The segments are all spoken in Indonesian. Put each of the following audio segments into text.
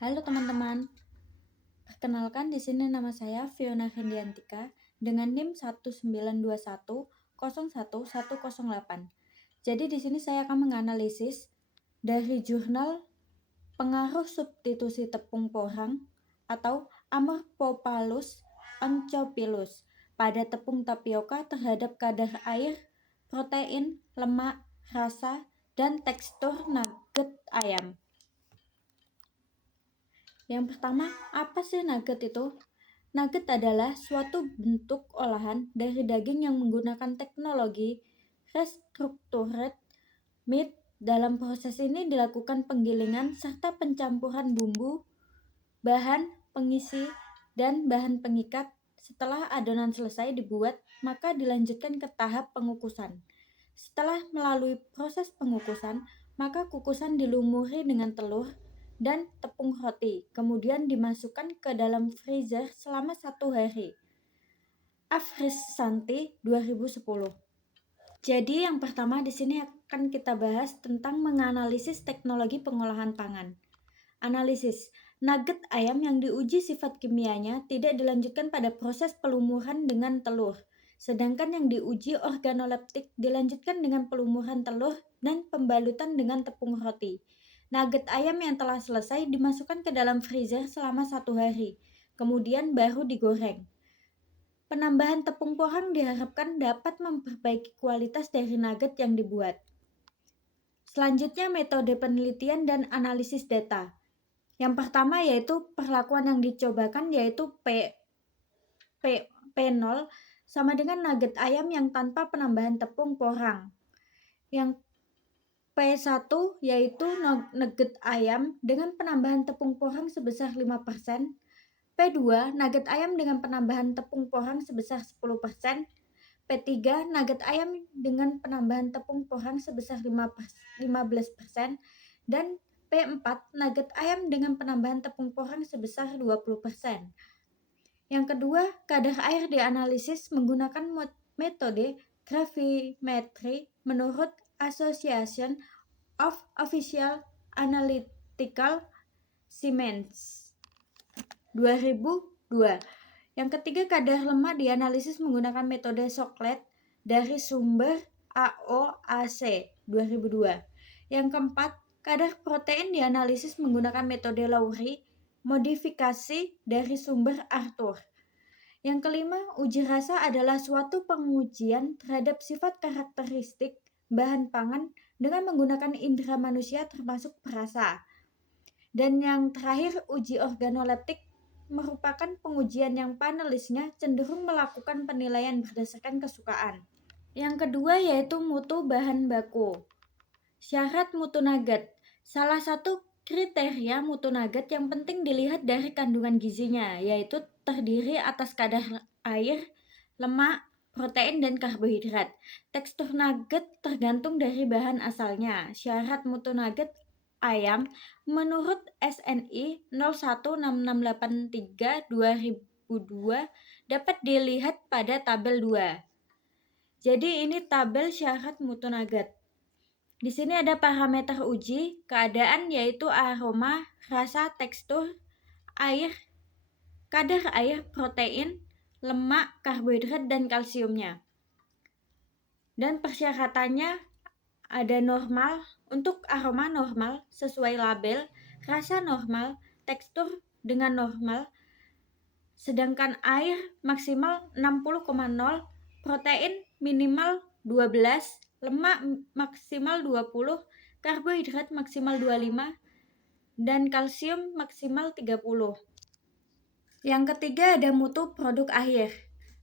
Halo teman-teman, perkenalkan di sini nama saya Fiona Hendiantika dengan NIM 192101108. Jadi di sini saya akan menganalisis dari jurnal pengaruh substitusi tepung porang atau Amorphopalus onchopilus pada tepung tapioka terhadap kadar air, protein, lemak, rasa, dan tekstur nugget ayam. Yang pertama, apa sih nugget itu? Nugget adalah suatu bentuk olahan dari daging yang menggunakan teknologi restructured meat. Dalam proses ini dilakukan penggilingan serta pencampuran bumbu, bahan pengisi, dan bahan pengikat. Setelah adonan selesai dibuat, maka dilanjutkan ke tahap pengukusan. Setelah melalui proses pengukusan, maka kukusan dilumuri dengan telur dan tepung roti, kemudian dimasukkan ke dalam freezer selama 1 hari. Afris Santi 2010. Jadi yang pertama di sini akan kita bahas tentang menganalisis teknologi pengolahan pangan. Analisis. Nugget ayam yang diuji sifat kimianya tidak dilanjutkan pada proses pelumuran dengan telur, sedangkan yang diuji organoleptik dilanjutkan dengan pelumuran telur dan pembalutan dengan tepung roti. Nugget ayam yang telah selesai dimasukkan ke dalam freezer selama 1 hari, kemudian baru digoreng. Penambahan tepung porang diharapkan dapat memperbaiki kualitas dari nugget yang dibuat. Selanjutnya metode penelitian dan analisis data. Yang pertama yaitu perlakuan yang dicobakan yaitu P0 sama dengan nugget ayam yang tanpa penambahan tepung porang. Yang P1 yaitu nugget ayam dengan penambahan tepung porang sebesar 5%. P2 nugget ayam dengan penambahan tepung porang sebesar 10%. P3 nugget ayam dengan penambahan tepung porang sebesar 15%. Dan P4 nugget ayam dengan penambahan tepung porang sebesar 20%. Yang kedua, kadar air dianalisis menggunakan metode gravimetri menurut Association of Official Analytical Sciences 2002. Yang ketiga, kadar lemak dianalisis menggunakan metode Soklet dari sumber AOAC 2002. Yang keempat, kadar protein dianalisis menggunakan metode Lowry modifikasi dari sumber Arthur. Yang kelima, uji rasa adalah suatu pengujian terhadap sifat karakteristik bahan pangan dengan menggunakan indera manusia termasuk perasa. Dan yang terakhir, uji organoleptik merupakan pengujian yang panelisnya cenderung melakukan penilaian berdasarkan kesukaan. Yang kedua yaitu mutu bahan baku. Syarat mutu nugget. Salah satu kriteria mutu nugget yang penting dilihat dari kandungan gizinya, yaitu terdiri atas kadar air, lemak, protein, dan karbohidrat. Tekstur nugget tergantung dari bahan asalnya. Syarat mutu nugget ayam menurut SNI 016683/2002 dapat dilihat pada tabel 2. Jadi ini tabel syarat mutu nugget. Di sini ada parameter uji, keadaan yaitu aroma, rasa, tekstur, air, kadar air, protein, lemak, karbohidrat, dan kalsiumnya. Dan persyaratannya ada normal, untuk aroma normal sesuai label, rasa normal, tekstur dengan normal, sedangkan air maksimal 60,0, protein minimal 12, lemak maksimal 20, karbohidrat maksimal 25, dan kalsium maksimal 30. Yang ketiga ada mutu produk akhir.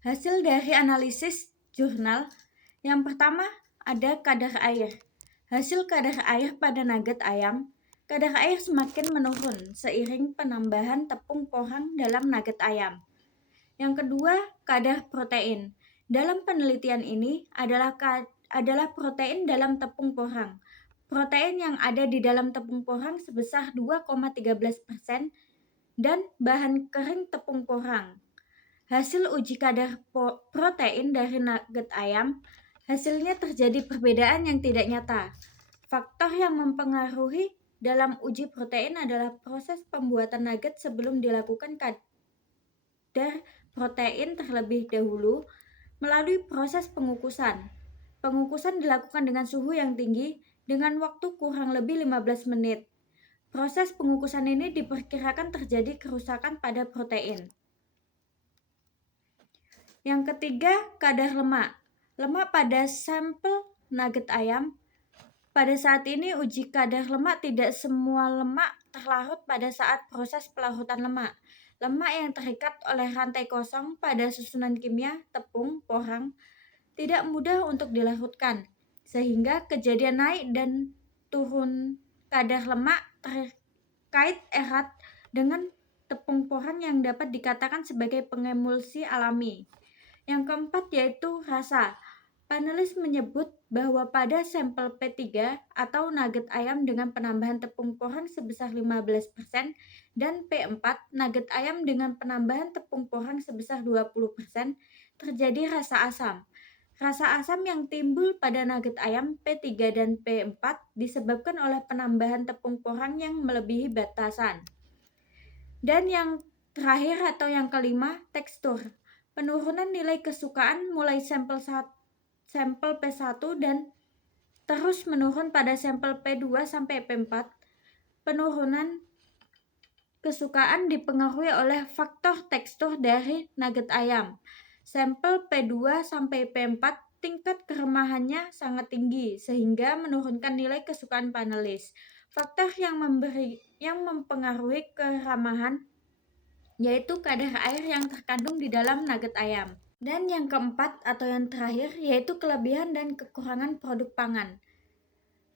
Hasil dari analisis jurnal. Yang pertama ada kadar air. Hasil kadar air pada nugget ayam. Kadar air semakin menurun seiring penambahan tepung porang dalam nugget ayam. Yang kedua, kadar protein. Dalam penelitian ini adalah protein dalam tepung porang. Protein yang ada di dalam tepung porang sebesar 2,13% dan bahan kering tepung porang. Hasil uji kadar protein dari nugget ayam, hasilnya terjadi perbedaan yang tidak nyata. Faktor yang mempengaruhi dalam uji protein adalah proses pembuatan nugget sebelum dilakukan kadar protein terlebih dahulu melalui proses pengukusan. Pengukusan dilakukan dengan suhu yang tinggi dengan waktu kurang lebih 15 menit. Proses pengukusan ini diperkirakan terjadi kerusakan pada protein. Yang ketiga, kadar lemak. Lemak pada sampel nugget ayam. Pada saat ini uji kadar lemak tidak semua lemak terlarut pada saat proses pelarutan lemak. Lemak yang terikat oleh rantai kosong pada susunan kimia, tepung, porang, tidak mudah untuk dilarutkan, sehingga kejadian naik dan turun kadar lemak terkait erat dengan tepung porang yang dapat dikatakan sebagai pengemulsi alami. Yang keempat yaitu rasa. Panelis menyebut bahwa pada sampel P3 atau nugget ayam dengan penambahan tepung porang sebesar 15% dan P4 nugget ayam dengan penambahan tepung porang sebesar 20% terjadi rasa asam. Rasa asam yang timbul pada nugget ayam P3 dan P4 disebabkan oleh penambahan tepung porang yang melebihi batasan. Dan yang terakhir atau yang kelima, tekstur. Penurunan nilai kesukaan mulai sampel P1 dan terus menurun pada sampel P2 sampai P4. Penurunan kesukaan dipengaruhi oleh faktor tekstur dari nugget ayam. Sampel P2 sampai P4 tingkat keremahannya sangat tinggi sehingga menurunkan nilai kesukaan panelis. Faktor yang mempengaruhi keramahan yaitu kadar air yang terkandung di dalam nugget ayam. Dan yang keempat atau yang terakhir yaitu kelebihan dan kekurangan produk pangan.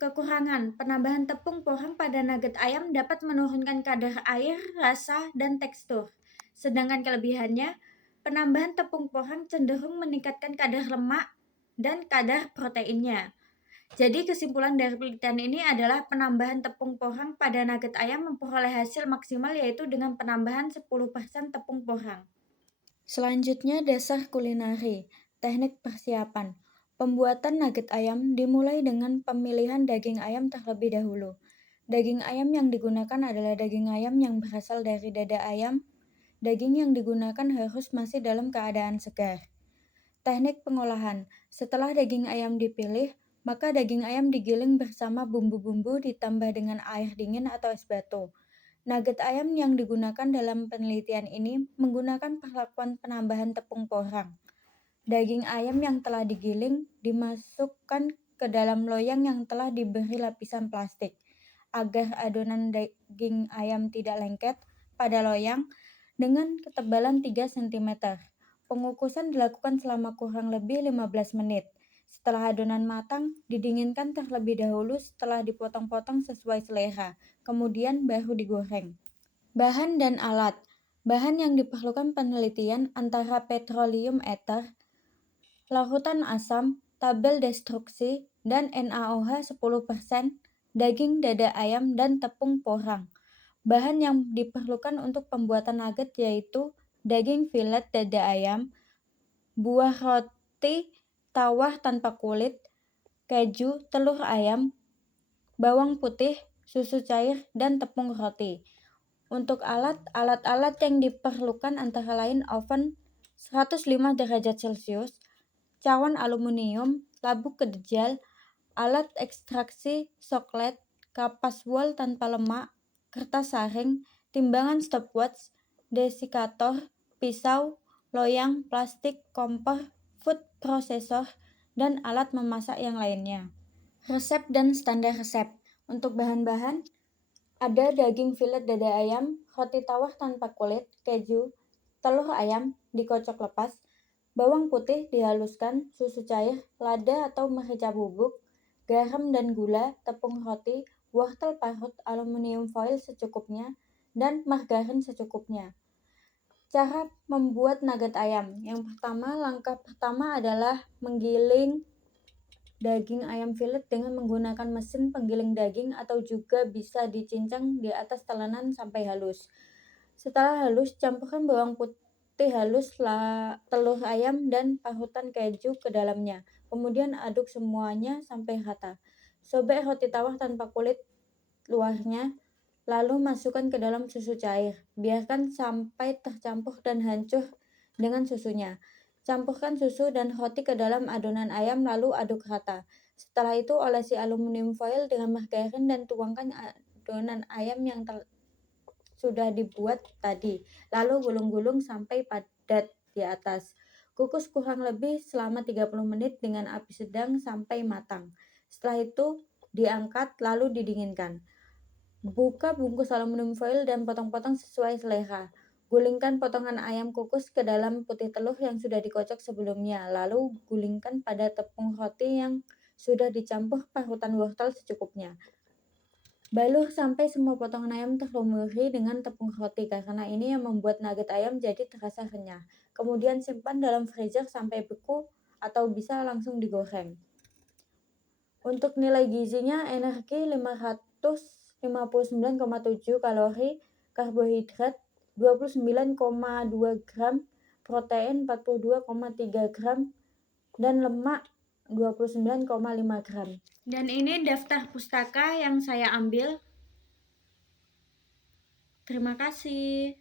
Kekurangan, penambahan tepung porang pada nugget ayam dapat menurunkan kadar air, rasa, dan tekstur. Sedangkan kelebihannya, penambahan tepung porang cenderung meningkatkan kadar lemak dan kadar proteinnya. Jadi kesimpulan dari penelitian ini adalah penambahan tepung porang pada nugget ayam memperoleh hasil maksimal yaitu dengan penambahan 10% tepung porang. Selanjutnya dasar kulineri, teknik persiapan. Pembuatan nugget ayam dimulai dengan pemilihan daging ayam terlebih dahulu. Daging ayam yang digunakan adalah daging ayam yang berasal dari dada ayam. Daging yang digunakan harus masih dalam keadaan segar. Teknik pengolahan. Setelah daging ayam dipilih, maka daging ayam digiling bersama bumbu-bumbu ditambah dengan air dingin atau es batu. Nugget ayam yang digunakan dalam penelitian ini menggunakan perlakuan penambahan tepung porang. Daging ayam yang telah digiling dimasukkan ke dalam loyang yang telah diberi lapisan plastik. Agar adonan daging ayam tidak lengket pada loyang dengan ketebalan 3 cm. Pengukusan dilakukan selama kurang lebih 15 menit. Setelah adonan matang, didinginkan terlebih dahulu setelah dipotong-potong sesuai selera, kemudian baru digoreng. Bahan dan alat. Bahan yang diperlukan penelitian antara petroleum ether, larutan asam, tabel destruksi, dan NaOH 10%, daging dada ayam, dan tepung porang. Bahan yang diperlukan untuk pembuatan nugget yaitu daging filet dada ayam, buah roti tawar tanpa kulit, keju, telur ayam, bawang putih, susu cair, dan tepung roti. Untuk alat-alat yang diperlukan antara lain oven 105 derajat Celcius, cawan aluminium, labuk kejel, alat ekstraksi coklat, kapas wol tanpa lemak, kertas saring, timbangan stopwatch, desikator, pisau, loyang, plastik, kompor, food processor, dan alat memasak yang lainnya. Resep dan standar resep. Untuk bahan-bahan, ada daging filet dada ayam, roti tawar tanpa kulit, keju, telur ayam dikocok lepas, bawang putih dihaluskan, susu cair, lada atau merica bubuk, garam dan gula, tepung roti, wortel parut, aluminium foil secukupnya, dan margarin secukupnya. Cara membuat nugget ayam. Langkah pertama adalah menggiling daging ayam filet dengan menggunakan mesin penggiling daging atau juga bisa dicincang di atas telanan sampai halus. Setelah halus, campurkan bawang putih halus, telur ayam, dan parutan keju ke dalamnya. Kemudian aduk semuanya sampai rata. Sobek roti tawar tanpa kulit luarnya, lalu masukkan ke dalam susu cair. Biarkan sampai tercampur dan hancur dengan susunya. Campurkan susu dan roti ke dalam adonan ayam lalu aduk rata. Setelah itu olesi aluminium foil dengan margarin dan tuangkan adonan ayam yang sudah dibuat tadi. Lalu gulung-gulung sampai padat di atas. Kukus kurang lebih selama 30 menit dengan api sedang sampai matang. Setelah itu diangkat lalu didinginkan. Buka bungkus aluminium foil dan potong-potong sesuai selera. Gulingkan potongan ayam kukus ke dalam putih telur yang sudah dikocok sebelumnya. Lalu gulingkan pada tepung roti yang sudah dicampur parutan wortel secukupnya. Balur sampai semua potongan ayam terlumuri dengan tepung roti karena ini yang membuat nugget ayam jadi terasa renyah. Kemudian simpan dalam freezer sampai beku atau bisa langsung digoreng. Untuk nilai gizinya, energi 559,7 kalori, karbohidrat 29,2 gram, protein 42,3 gram, dan lemak 29,5 gram. Dan ini daftar pustaka yang saya ambil. Terima kasih.